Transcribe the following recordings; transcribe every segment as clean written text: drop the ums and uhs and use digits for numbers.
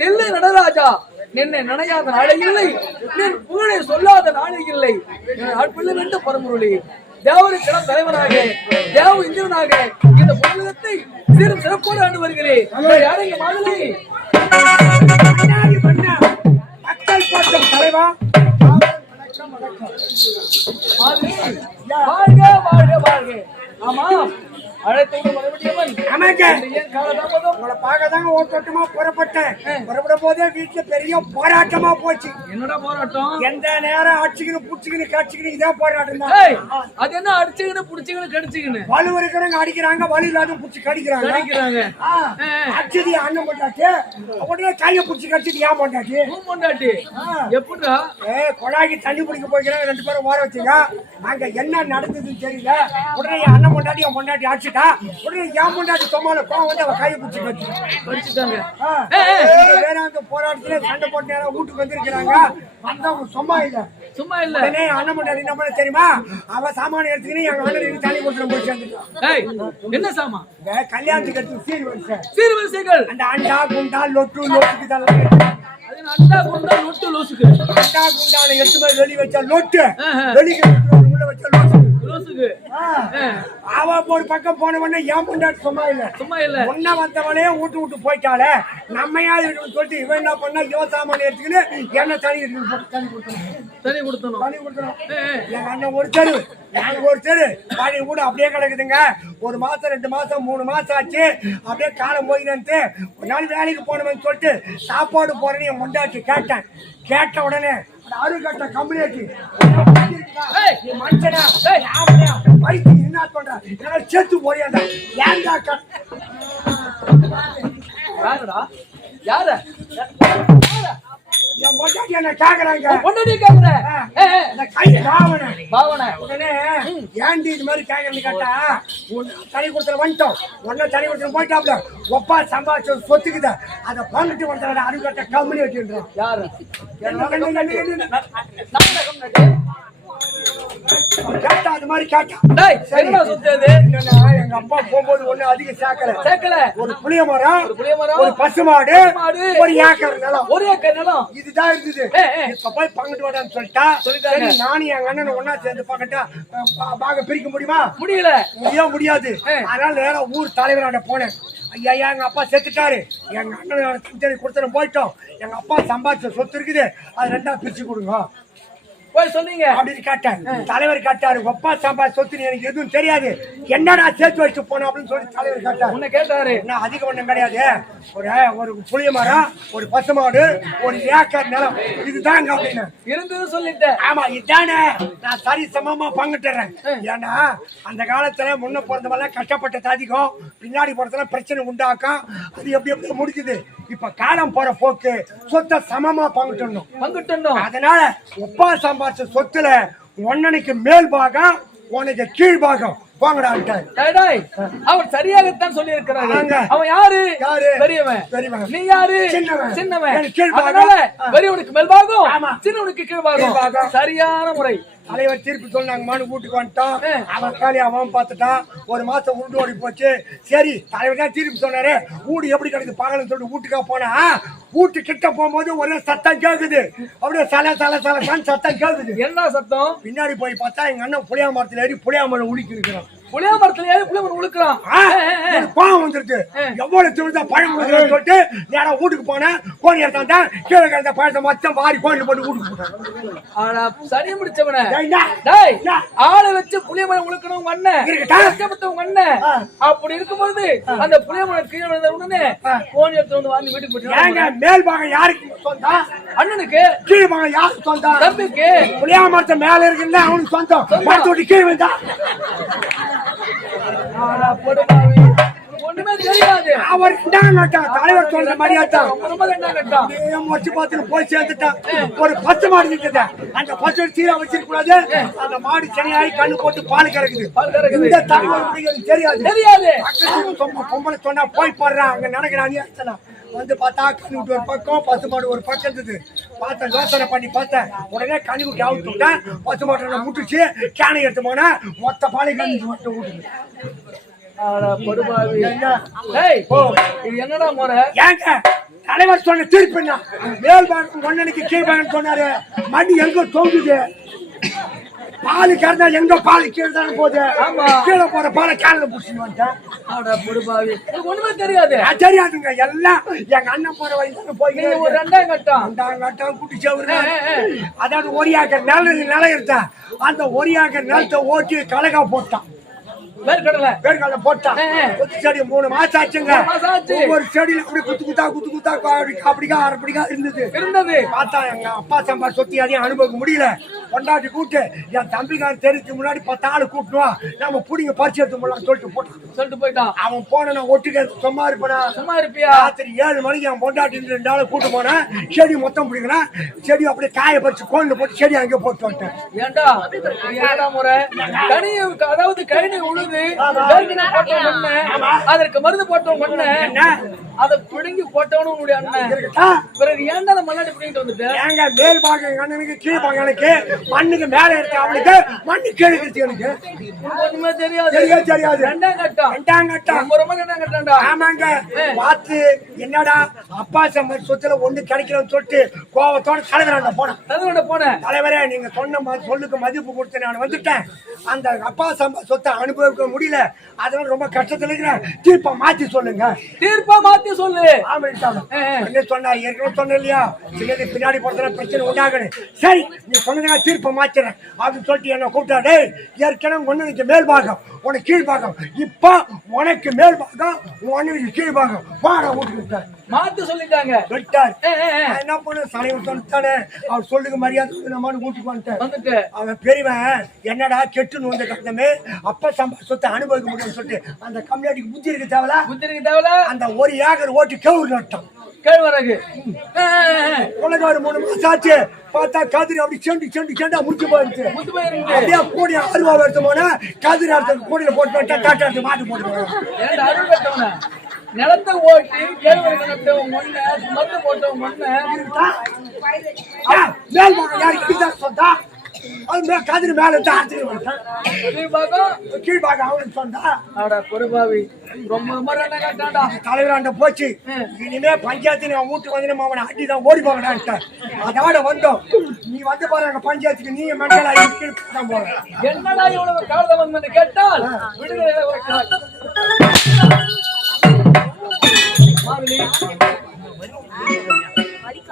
தில்லை நடராஜா, நின்னை நினையாத நாளை இல்லை, நின் புகழை சொல்லாத நாளை இல்லை. பிள்ளை வேண்டும் பரம்பொருளி, தேவருக்கிடம் தலைவனாக, தேவ இந்திரனாக இந்த புகழத்தை சிறும் சிறப்போடு ஆண்டு வருகிறேன். யாரைங்க மாதிரி மக்கள் போற்றும் தலைவா, வாழ்க வாழ்க வாழ்க. ஆமா, அழைத்தோடு மறுபடியும் உங்களை பார்க்கதாங்க ஓட்டமா புறப்பட்டேன். புறப்பட போதே வீட்டுல பெரிய போராட்டமா போச்சு. என்னடா போராட்டம்? எந்த நேரம் அடிச்சுக்கின்னு புடிச்சுக்கின்னு கடிச்சுக்கின்னு இதே போராட்டம் தான். அது என்ன அடிச்சுக்கின்னு புடிச்சுக்கின்னு கடிச்சுக்கின்னு? வலு இருக்கிறவங்க அடிக்கிறாங்க, வலு இல்லாத புடிச்சு கடிக்கிறாங்க. அடிச்சது அண்ணன் பொண்டாட்டி, உடனே கையை புடிச்சு கடிச்சது ஏன் பொண்டாட்டி? பொண்டாட்டி எப்படிடா? கொழாய்க்கு தண்ணி பிடிக்க போய்க்கிறாங்க, 2 பேரும் ஓர வச்சுங்க. அங்க என்ன நடந்ததுன்னு தெரியல. உடனே அண்ணன் பொண்டாட்டி என் பொண்டாட்டி அடிச்சுட்டா. உடனே என் பொண்டாட்டி சொம்மால கோவம் வந்து அவ கையை பிடிச்சி கடிச்சுட்டாங்க. வேற அந்த போராட்டத்துல சண்டை போட்டு நேரம் வீட்டுக்கு வந்திருக்கிறாங்க. வந்தவங்க சும்மா இல்ல. உடனே அண்ணன் பொண்டாட்டி என்ன பண்ண தெரியுமா? அவ சாமான எடுத்துக்கின்னு எங்க அண்ணனுக்கு தண்ணி கொடுத்துட்டு போய் சேர்ந்துட்டான். என்ன சாமா? கல்யாணத்துக்கு எடுத்து சீர்வரிசைகள். அந்த அண்டா குண்டா லொட்டு லொட்டுக்கு தான் அண்டா குண்டா லொட்டு லொசுக்கு. அண்டா குண்டால எடுத்து போய் வெளிய வச்சா லொட்டு, வெளிய உள்ள வச்சா லொசுக்கு. அவ ஒரு பக்கம் போன உடனே ஏன் பொண்டாட்டி சும்மா இல்ல. ஒன்ன வந்தவனே விட்டு போயிட்டாலே, நம்மையா இருக்கணும்னு சொல்லிட்டு இவன் என்ன பண்ணா, யோசாமான எடுத்துக்கின்னு என்ன தனி கொடுத்தணும். எங்க அண்ணன் ஒரு தெரு, நாங்க ஒரு தெரு, பாடி கூட அப்படியே கிடக்குதுங்க. 1 மாசம் 2 மாசம் 3 மாசம் ஆச்சு. அப்படியே காலம் போயினு ஒரு நாள் வேலைக்கு போனவன்னு சொல்லிட்டு சாப்பாடு போறேன்னு என் முண்டாச்சு கேட்ட உடனே அருகட்ட கம்யூனிட்டி மனுஷனா வயிற்று என்ன சொல்ற சேர்த்து போறியாடா? யார என் பொண்டாட்டி என்ன கேக்குறாங்க. பொண்டாட்டி கேக்குற பாவனை உடனே ஏண்டி இது மாதிரி கேக்குறேன்னு கேட்டா, தனி கொடுத்துல வந்துட்டோம். உடனே தனி கொடுத்துல போயிட்டாப்ல. ஒப்பா சம்பாதிச்ச சொத்துக்குத அதை பங்கிட்டு வந்தாங்க. அருகட்ட கம்யூனிட்டின்றான். யாரு? கேட்டா அது மாதிரி கேட்டா. எங்க அப்பா போகும்போது ஒண்ணு அதிகம் சேர்க்கல. ஒரு புளிய மரம், ஒரு பசு மாடு, ஒரு ஏக்கர் நிலம், இதுதான் இருந்தது. இப்ப போய் பங்கிட்டு வாடான்னு சொல்லிட்டா. நானும் எங்க அண்ணன் ஒன்னா சேர்ந்து பங்கிட்டா பாக பிரிக்க முடியாது. அதனால நேரம் ஊர் தலைவரான போனேன். ஐயா எங்க அப்பா செத்துட்டாரு, எங்க அண்ணன் தஞ்சை கொடுத்துட்டு போயிட்டோம். எங்க அப்பா சம்பாதிச்ச சொத்து இருக்குது, அது 2ஆ பிரிச்சு கொடுங்க போய் சொன்னீங்க அப்படின்னு கேட்டேன். தலைவர் கேட்டாரு, ஒப்பா சம்பாதி சொத்து எனக்கு எதுவும் தெரியாது, என்னடா சேர்த்து வச்சுட்டு போனோம் அப்படின்னு சொல்லி தலைவர் கேட்டாரு. உன்னை கேட்டாரு. நான் அதிகம் ஒண்ணும் கிடையாது, ஒரு புளிய மரம், ஒரு பசு மாடு, ஒரு ஏக்கர் நிலம், இதுதாங்க அப்படின்னு இருந்தது சொல்லிட்டேன். ஆமா இதானே, நான் சரி சமமா பங்கிட்டுறேன். ஏன்னா அந்த காலத்துல முன்ன பிறந்தவெல்லாம் கஷ்டப்பட்டது அதிகம், பின்னாடி போறதுல பிரச்சனை உண்டாக்கும். அது எப்படி முடிக்குது. இப்ப காலம் போற போக்கு சொத்தை சமமா பங்கிட்டணும். அதனால ஒப்பா சம்பாதிச்ச சொத்துல ஒன்னனுக்கு மேல் பாகம், உனக்கு கீழ் பாகம் அவர் சரியாகத்தான் சொல்லி இருக்கிறாங்க. அவன் யாரு? பெரியவன். நீ யாரு? சின்னவன். பெரியவனுக்கு மேல்பாகம், சின்னவனுக்கு கீழ்பாகம். சரியான முறை. தலைவர் தீர்ப்பு சொன்னாங்க. மனு வீட்டுக்கு வந்துட்டான். அவன் காலி அவன் பார்த்துட்டான். 1 மாசம் உண்டு ஓடி போச்சு. சரி தலைவர் தான் தீர்ப்பு சொன்னாரு. வீடு எப்படி கிடைக்குது பாக்கலன்னு சொல்லிட்டு வீட்டுக்கா போனா, வீட்டு கிட்ட போகும்போது ஒரே சத்தம் கேக்குது. அப்படியே சல சத்தம் கேக்குது. என்ன சத்தம்? பின்னாடி போய் பார்த்தா எங்க அண்ணன் புளியா மரத்துல ஏறி புளியா மரம் உலுக்கி இருக்கிறான். புளியா மரத்துல ஏறி புளிய மரம் உழுக்கிறான். பாவம் வந்துருக்கு. எவ்வளவு திருவிழா பழம் கொடுக்குறேன்னு சொல்லிட்டு நேரம் வீட்டுக்கு போனேன். கோழி எடுத்தான், கீழே கிடந்த பழத்தை மொத்தம் வாரி கோழி போட்டு வீட்டுக்கு போட்டான். சரி முடிச்சவன ஆளை வச்சு புளிய மரம் உழுக்கணும் உங்க அண்ணன். அப்படி இருக்கும்போது அந்த புளிய மரம் கீழே விழுந்த உடனே கோழி எடுத்து வந்து வாங்கி வீட்டுக்கு போட்டு. மேல் பாகம் யாருக்கு சொந்தம்? அண்ணனுக்கு. கீழ் பாகம் யாருக்கு சொந்தம்? தம்பிக்கு. புளியா மரத்தை மேல இருக்குல்ல அவனுக்கு சொந்தம். மரத்தோட்டி கீழே விழுந்தா ஒண்ணுமே தெரியாது. அவர் தலைவர் சொல்ற மாதிரியாத்தான் முடிச்சு பார்த்து போய் சேர்ந்துட்டான். ஒரு பச்சை மாடு இருக்குது, அந்த பச்சை சீரா வச்சிருக்க கூடாது. அந்த மாடு சென்னையாகி கண்ணு போட்டு பால் கறக்குது. இந்த தகவல் தெரியாது. பொம்பளை சொன்னா போய் போடுறான். அங்க நினைக்கிறான். வந்து பார்த்தா கண்ணு விட்டு ஒரு பக்கம், பசு மாடு ஒரு பக்கம் இருந்தது. பார்த்தேன், யோசனை பண்ணி பார்த்தேன். உடனே கண்ணுக்குட்டி அவுத்து விட்டேன். பசு மாட்டை முட்டுச்சு. கேனை எடுத்து போனா மொத்த பாலை கண்ணு மட்டும் விட்டுது. என்னடா முறை? ஏங்க தலைவர் சொன்ன தீர்ப்பு என்ன? மேல் பாகம் ஒன்னனுக்கு கீழ் பாகம் சொன்னாரு. மணி எங்க தொங்குது? பாலு கறந்தா எங்க பாலு கீழே தானே போகுது. கீழே போற பாலை காலில் புடிச்சுன்னு வந்துட்டேன். ஒண்ணுமே தெரியாது. தெரியாதுங்க. எல்லாம் எங்க அண்ணன் போற வயசு போய் ஒரு 2ஆம் கட்டம் குட்டி சவுறு. அதாவது ஒரு ஏக்கர் நிலம் இருந்தா அந்த ஒரு ஏக்கர் நிலத்தை ஓட்டி கலகா போட்டான். வேர்க்கடலை போட்டான். செடி 3 மாசம் ஆச்சுங்க. ஒவ்வொரு செடியில அப்படி குத்து குத்தா அப்படிக்கா அரப்படிக்கா இருந்தது. பார்த்தா எங்க அப்பா சம்பா சொத்தி அதையும் அனுபவிக்க முடியல. கொண்டாட்டி கூட்டு என் தம்பிக்காரன் தெரிஞ்சு முன்னாடி 10 ஆளு கூட்டணும், நம்ம புடிங்க பறிச்சு எடுத்து போடலாம் சொல்லிட்டு போயிட்டான். அவன் போன ஒட்டுக்க சும்மா இருப்பியா? ராத்திரி 7 மணிக்கு அவன் கொண்டாட்டி 2 ஆளு கூட்டு போனேன். செடி மொத்தம் பிடிக்கணும். செடி அப்படியே காய பறிச்சு கோயில போட்டு செடி அங்கே போட்டு வந்துட்டேன். ஏண்டா முறை கனி, அதாவது கழனி உழுது அதற்கு மருந்து போட்டவன் ஒண்ணு, அதை பிடுங்கி போட்டவனு உன்னுடைய அண்ணன். பிறகு ஏன்டா அந்த மண்ணாடி பிடிங்கிட்டு வந்துட்டு? ஏங்க மேல் பாகம் அண்ணனுக்கு கீழ் பாகம் எனக்கு, மண்ணுக்கு மேல இருக்கு அவனுக்கு, மண்ணு கீழே இருக்கு எனக்கு. ஒண்ணுமே தெரியாது. 2ஆம் கட்டம். ஆமாங்க. பார்த்து என்னடா அப்பா சம்பா சொத்துல ஒண்ணு கிடைக்கலன்னு சொல்லிட்டு கோவத்தோட தலைவராண்ட போனேன். தலைவரே, நீங்க சொன்ன சொல்லுக்கு மதிப்பு கொடுத்து நான் வந்துட்டேன். அந்த அப்பா சம்பா சொத்தை அனுபவிக்க முடியல, அதனால ரொம்ப கஷ்டத்துல இருக்கிறேன். தீர்ப்பா மாத்தி சொல்லுங்க. சொல்லு. சொன்னா ஏற்கனவே சொன்ன இல்லையா, சிலது பின்னாடி போறதுல பிரச்சனை உண்டாகுது. சரி, நீ சொன்னதுக்காக தீர்ப்பை மாத்திரேன் அப்படின்னு சொல்லிட்டு என்ன கூப்பிட்டாடே. ஏற்கனவே ஒண்ணுக்கு மேல் பாகம், உனக்கு கீழ் பாகம். இப்ப உனக்கு மேல் பாகம், உனக்கு கீழ் பாகம். வாடா வீட்டுக்கு மாத்து சொல்லிட்டாங்க. என்ன பண்ண தலைவர் சொல்லிட்டானே, அவர் சொல்லுங்க மரியாதை நம்ம வீட்டுக்கு வந்துட்டு அவன் பெரியவன் என்னடா கெட்டுன்னு வந்த கட்டமே அப்பா சம்பா சொத்தை அனுபவிக்க முடியும்னு சொல்லிட்டு அந்த கம்யூனிட்டிக்கு புத்தி இருக்கு தேவல அந்த ஒரு ஏக்கர் ஓட்டி கேவுரு நட்டான். கேழ்வரகு உலக ஒரு 3 மாசம் ஆச்சு. பார்த்தா கதிரி அப்படி செண்டு முடிச்சு போயிருச்சு. அப்படியே கூடி 6 ரூபா எடுத்து போனா கதிரி அடுத்த கூடியில போட்டு வந்தா காட்டு அடுத்து மாட்டு போட்டு நிலத்தை ஓட்டி கேழ்வரகு நட்டவன் ஒண்ணு, மருந்து போட்டவன் ஒண்ணு. மேல் பாகம் யாருக்கு சொந்தா? கதிரி மேல கீழ்பாக அவனுக்கு சொந்தா. ரொம்ப தலைவராண்ட போச்சு. இனிமே பஞ்சாயத்து வீட்டுக்கு வந்து நம்ம அவனை அடிதான் ஓடி போகடான்ட்ட. அதோட வந்தோம். நீ வந்து பாருங்க பஞ்சாயத்துக்கு நீங்க மெண்டலா தான் போற. என்னடா இவ்வளவு காலத்தை வந்து கேட்டால் விடுதலை.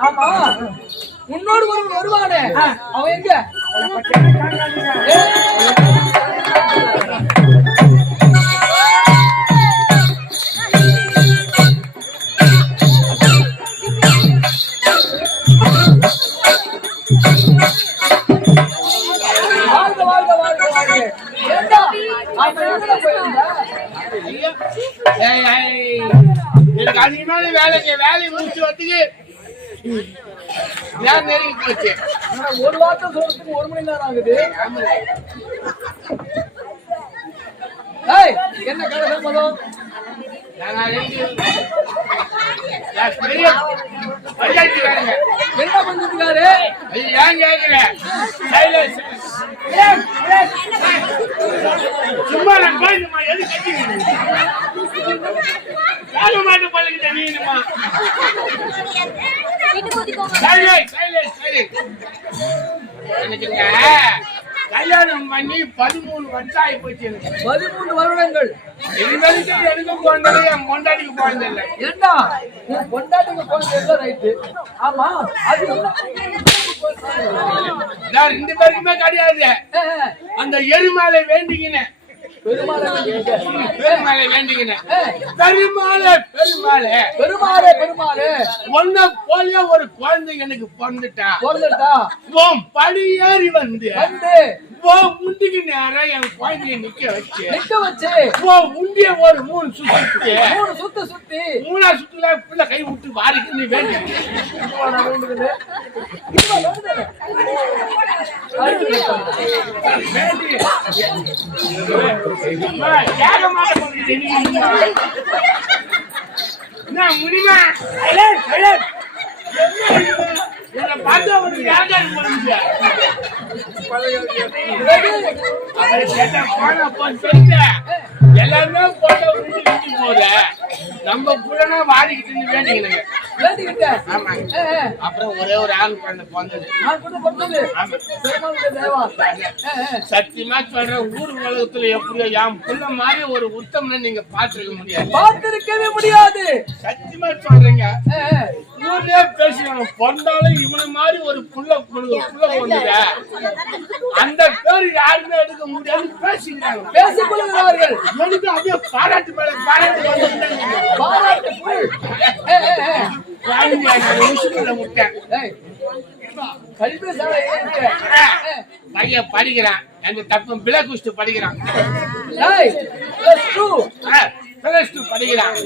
ஆமா, உன்னோடு ஒருவன் வருவானே, அவன் எங்க? எனக்கு அதிகமான வேலையை முடிச்சு வரதுக்கு நெருங்கி போச்சு. ஒரு வார்த்தை சொல்றதுக்கு 1 மணி நேரம் ஆகுது. என்ன கதை சம்பதம்? என்ன பண்ணிருக்காரு? ஏன் கேக்குற? சும்மா நான் போயிடுமா? எது கட்டிங்க மாட்டு பழகிட்ட நீமா கல்யாணம் பண்ணி 13 வருஷம் ஆகி போச்சு. 13 வருடங்கள். இது வரைக்கும் எனக்கு குழந்தை, என் பொண்டாட்டிக்கு குழந்தை இல்லை. ஏண்டா உன் பொண்டாட்டிக்கு குழந்தை ரைட்டு? ஆமா, அது 2 பேருக்குமே கிடையாது. அந்த எருமாலை வேண்டிக்கினேன். பெருமாளை வேண்டிக்கினேன். பெருமாளே ஒன்ன போல ஒரு குழந்தை எனக்கு பிறந்துட்டா படி ஏறி வந்து முண்டிக்கு நேரம் என் குழந்தைய நிக்க வச்சு முண்டிய ஒரு 3 சுத்தி 3 சுத்துல பிள்ளை கை விட்டு வாரிக்கு வேண்டி முடியுமா? பார்த்து அவனுக்கு யாரும் எல்லாருமே போட்ட போத நம்ம புலனா வாடிக்கிட்டு வேண்டிங்க. வேண்டிக்கிட்டேன். ஆமாங்க. அப்புறம் ஒரே ஒரு ஆண் குழந்தை பிறந்தது. நான் கொண்டு பிறந்தது. ஆமா. சிவனுடைய தேவா. சத்தியமா சொல்றேன், ஊர் உலகத்துல எப்படியோ என் புள்ள மாதிரி ஒரு உத்தமனை நீங்க பார்த்திருக்க முடியாது. பார்த்திருக்கவே முடியாது. சத்தியமா சொல்றீங்க, ஊர்லயே பேசுறாங்க, பிறந்தாலும் இவனை மாதிரி ஒரு புள்ள கொண்டுத அந்த பேரு யாருமே எடுக்க முடியாது பேசிக்கிறாங்க, பேசிக் கொள்கிறார்கள். எனக்கு அப்படியே பாராட்டு மேல பாராட்டு பாராட்டு புல். விட்டேன். கல்வி சாலை பையன் படிக்கிறான், அந்த தப்பு பிளகுஸ்ட் படிக்கிறான், படிக்கிறான்.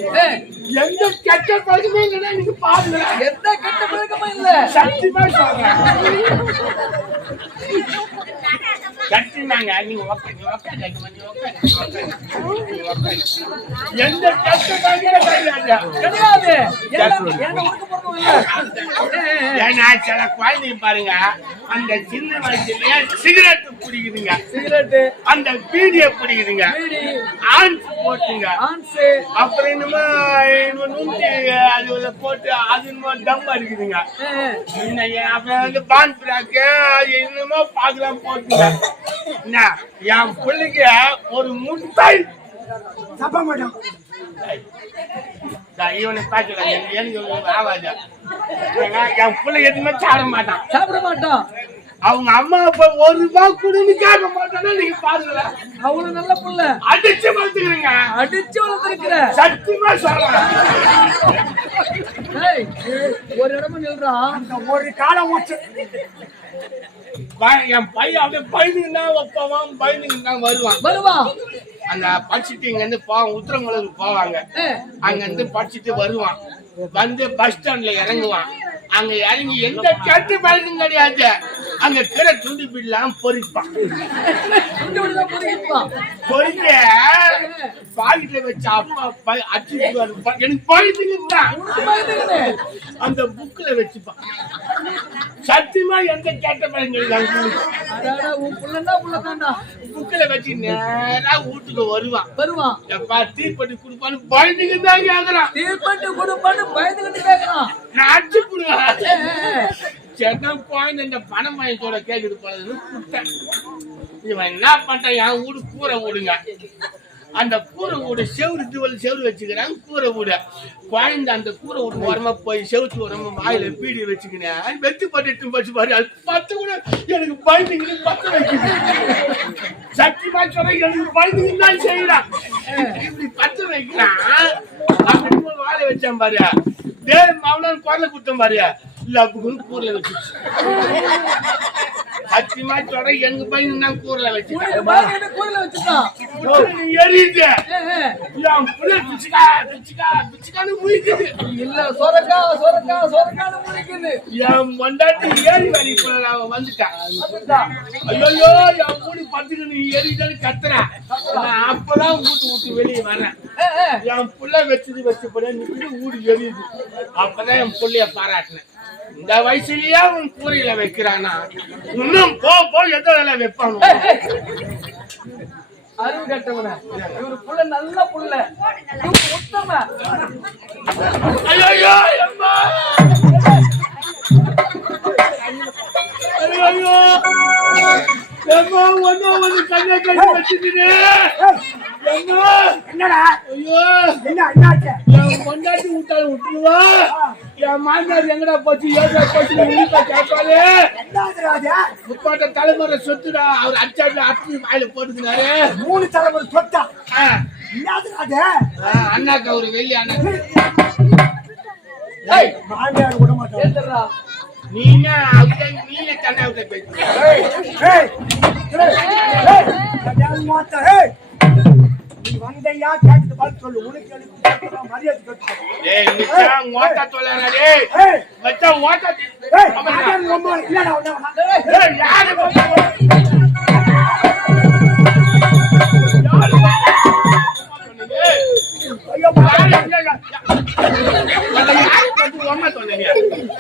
எந்த கெட்ட பழக்கமே இல்லைன்னா நீங்க பாருங்க, எந்த கெட்ட பழக்கமும் இல்ல. சத்தியமா சொல்றேன், சத்தியமாங்க. நீங்க எந்த கெட்ட பழக்கமும் கிடையாது. ஏன்னா சில குழந்தைங்க பாருங்க, அந்த சின்ன வயசுலயே சிகரெட் பிடிக்குதுங்க, சிகரெட் அந்த பீடிய பிடிக்குதுங்க, ஆன்ஸ் போட்டுங்க, அப்புறம் இன்னுமா நூற்றி அது போட்டு அது இன்னும் தம் அடிக்குதுங்க, அப்புறம் வந்து பான் பிராக்கு அது இன்னுமோ பாக்கலாம் போட்டுங்க. என் பிள்ளைக்கு ஒரு முட்டை சாப்பிட மாட்டோம். இவனை பாக்கல, எனக்கு ஆவாது. என் பிள்ளை எதுவுமே சாப்பிட மாட்டான். அவங்க அம்மா அப்பா ஒரு ரூபாய் கொடுன்னு கேட்க மாட்டானா நீங்க பாருங்களா, அவ்வளவு நல்ல புள்ள. அடிச்சு வளர்த்துக்கிறீங்க, அடிச்சு வளர்த்துருக்கிற. சத்தியமா சொல்றேன். ஒரு இடமும் நில்றான், ஒரு காலம் வச்சு என் பையன் அப்படியே பயந்துங்கன்னா வைப்பான், பயந்துங்கன்னா வருவான். அந்த படிச்சுட்டு இங்க இருந்து உத்தரங்குளத்துக்கு போவாங்க, அங்க இருந்து படிச்சுட்டு வருவான், வந்து பஸ் ஸ்டாண்ட்ல இறங்குவான், அங்க இறங்கி எந்த கெட்ட பழக்கம் கிடையாது, அங்க கீரை துண்டி பிடலாம் பொறிப்பான், பொறிக்க பாக்கெட்ல வச்ச அப்பா அச்சு எனக்கு பயந்துதான் அந்த புக்ல வச்சுப்பான். சத்தியமா எந்த கேட்ட பழங்கள் புக்ல வச்சு நேரா வீட்டுக்கு வருவான். எப்பா தீப்பட்டு கொடுப்பான்னு பயந்துக்கிட்டு தான் கேக்குறான், தீப்பட்டு கொடுப்பான்னு பயந்துக்கிட்டு கேக்குறான். நான் அடிச்சு போடுவேன். சென்னை குழந்தை இந்த பணம் மயத்தோட கேக்குது போல, இவன் என்ன பண்றான், என் வீடு கூரை வீடுங்க, அந்த கூரை வீடு செவுறு வச்சுக்கிறாங்க, கூரை வீடு குழந்தை அந்த கூரை வீட்டு ஓரமா போய் செவுத்து ஓரமா வாயில பீடி வச்சுக்கினேன் வெத்து பட்டு வச்சு பாரு, அது பத்து கூட எனக்கு பயந்துக்கிட்டு பத்து வைக்குது. சத்தியமா சொல்ற எனக்கு பயந்துக்கிட்டு தான் செய்யறான், இப்படி பத்து வைக்கிறான். அப்படி வாழை வச்சான் பாரு, அவனால குரலை குத்தம் பாரு, லப்புக்குன்னு கூர்ல வச்சு. சத்தியமா சொல்ற எனக்கு பையன் தான் கூர்ல வச்சுட்டான், எரியுது. என் புள்ள பிச்சுக்கா பிச்சுக்கான்னு முடிக்குது, இல்ல சொரக்கா முடிக்குது. என் மண்டாட்டி ஏறி வரி வந்துட்டான். ஐயோ என் மூடி பத்துக்கு ஏறிட்டான்னு கத்துறேன். அப்பதான் விட்டு வெளியே வரேன், என் புள்ள வச்சு போட ஊடு எரியுது. அப்பதான் என் புள்ளைய பாராட்டினேன், இந்த வயசுலயே அவன் கூரையில வைக்கிறானா, இன்னும் போ எதோ வைப்பானு. அறிவு கட்டவன இவரு புள்ள நல்ல புள்ள, உத்தம. ஐயோ அம்மா, ஐயோ அம்மா, ஒன்னு கண்ணை கட்டி வச்சுட்டு என்னடா ஐயோ என்னாச்சு? என் பொண்டாட்டி விட்டுருவா, என் மாமியார் எங்கடா போச்சு ஏதா போச்சு கேட்பாரு. முப்பாட்ட தலைமுறை சொத்துடா, அவர் அச்சாட்டுல அத்தி வாயில போட்டுக்கிறாரு. 3 தலைமுறை சொத்தா அண்ணாக்கு அவரு வெள்ளி அண்ணா. மாமியார் விட மாட்டேன், நீனே தண்ணா விட்ட போயிட்டு வந்தையா கேட்டு பார்த்து சொல்லு, உனக்கு மரியாதை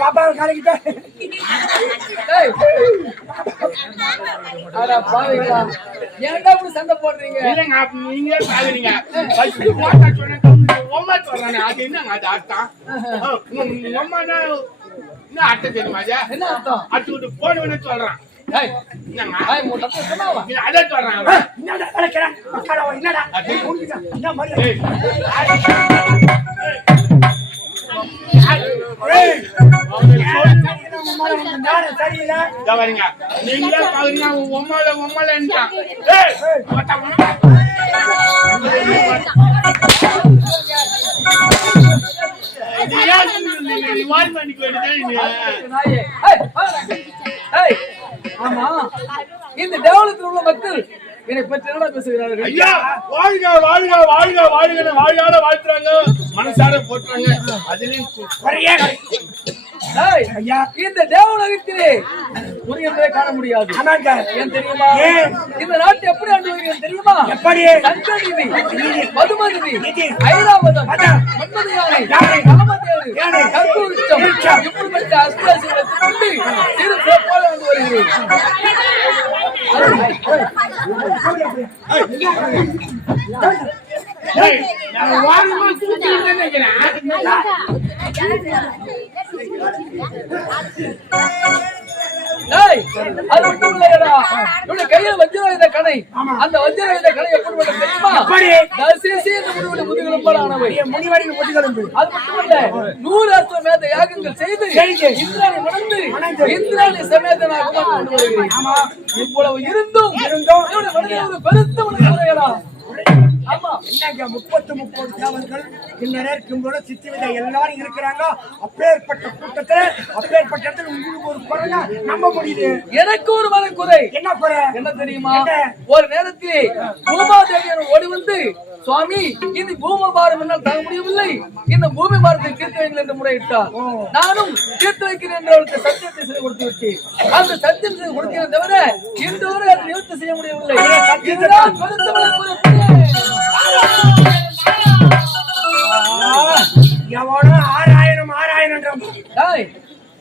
பாப்பா கலக்கிட்ட ஏன்டா இப்படி சண்டை போடுறீங்க? இல்லங்க அப்ப நீங்களே பாக்குறீங்க ஃபர்ஸ்ட் போட்டா சொன்னா உம்மா சொல்றானே அது என்னங்க அது அர்த்தம் உம்மானா என்ன அர்த்தம் தெரியுமா அது என்ன அர்த்தம்? அட்டு போடுவேன்னு சொல்றான் ஏய் என்னங்க ஆய் மூட்டை சொன்னாவா? நீ அத சொல்றான் அவன். என்னடா கலக்கறா அக்காடா என்னடா அது முடிஞ்சா என்ன மாதிரி ஏய் ஏய் அவன் நானே சரியில்லை கவனிங்க நீங்களே பாக்குறீங்க உம்மாலன்றான் ஏய் மத்த உம்மா நீ வால் பண்ணிக்க வேண்டியதே நாயே ஏய் ஏய் ஆமா இந்த தேவலத்தில் உள்ள மக்கள் என்னை பற்றி என்னடா பேசுகிறார்கள்? ஐயா வாழ்க வாழ்க வாழ்க வாழ்க வாழ்கால வாழ்த்துறாங்க மனசார போட்டுறாங்க அதுலயும் ஒரே ஏய் ஐயா இந்த தேவலோகத்திலே முருகனை காண முடியாது. ஆமாங்க ஏன் தெரியுமா? ஏன்? இந்த நாட்டை எப்படி ஆண்டு வருகிறது தெரியுமா? எப்படி? சங்கநிதி, மதுமதி, ஐராவதம், மன்மத யானை, காமதேனு, கற்பூரிச்சம், இப்படிப்பட்ட அஷ்டாசிகளை கொண்டு சிறு சிறப்பாக ஆண்டு வருகிறது. ஏய் நான் வாரமா கூட்டிட்டு நிக்கிறேன் ஏய் அது மட்டும் இல்லையடா இவனுடைய கையில வஜ்ராயுத கணை அந்த வஜ்ராயுத கணை எப்படிப்பட்ட தெரியுமா? தரிசி இந்த முடிவுடைய முதுகெலும்பாலானவை முடிவடைந்து முதுகெலும்பு அது மட்டுமல்ல 100 அஸ்வமேத யாகங்கள் செய்து இந்திரனை மணந்து இந்திரனை சமேதனாக கொண்டு வருகிறேன். இவ்வளவு இருந்தும் இவனுடைய மனதில் ஒரு பெருத்த மனசுடையடா. ஆமா என்னங்க 30 தேவர்கள் இந்நேரம் கூட சித்தி விதை எல்லாரும் இருக்கிறாங்க. அப்பேற்பட்ட கூட்டத்துல அப்பேற்பட்ட இடத்துல உங்களுக்கு ஒரு குறையா நம்ப முடியுது. எனக்கு ஒரு மன குறை. என்ன குறை? என்ன தெரியுமா? ஒரு நேரத்தில் பூமாதேவி ஓடி வந்து சுவாமி இந்த பூமி பாரம் என்னால் தாங்க முடியவில்லை, இந்த பூமி பாரத்தை தீர்த்து வைங்கள் என்று முறையிட்டார். நானும் தீர்த்து வைக்கிறேன் என்று அவருக்கு சத்தியத்தை செய்து கொடுத்து விட்டேன். அந்த சத்தியம் செய்து கொடுக்கிறேன் தவிர இன்று வரை அதை நிவர்த்தி செய்ய முடியவில்லை. இதுதான் பெருத்த எவனோ 6000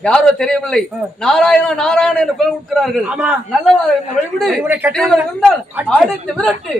யாரோ தெரியவில்லை. நாராயணன் என்று குரல் கொடுக்கிறார்கள். நல்லவர்கள் வழிவிடு, கெட்டவர்கள் இருந்தால் அடுத்து விரட்டு.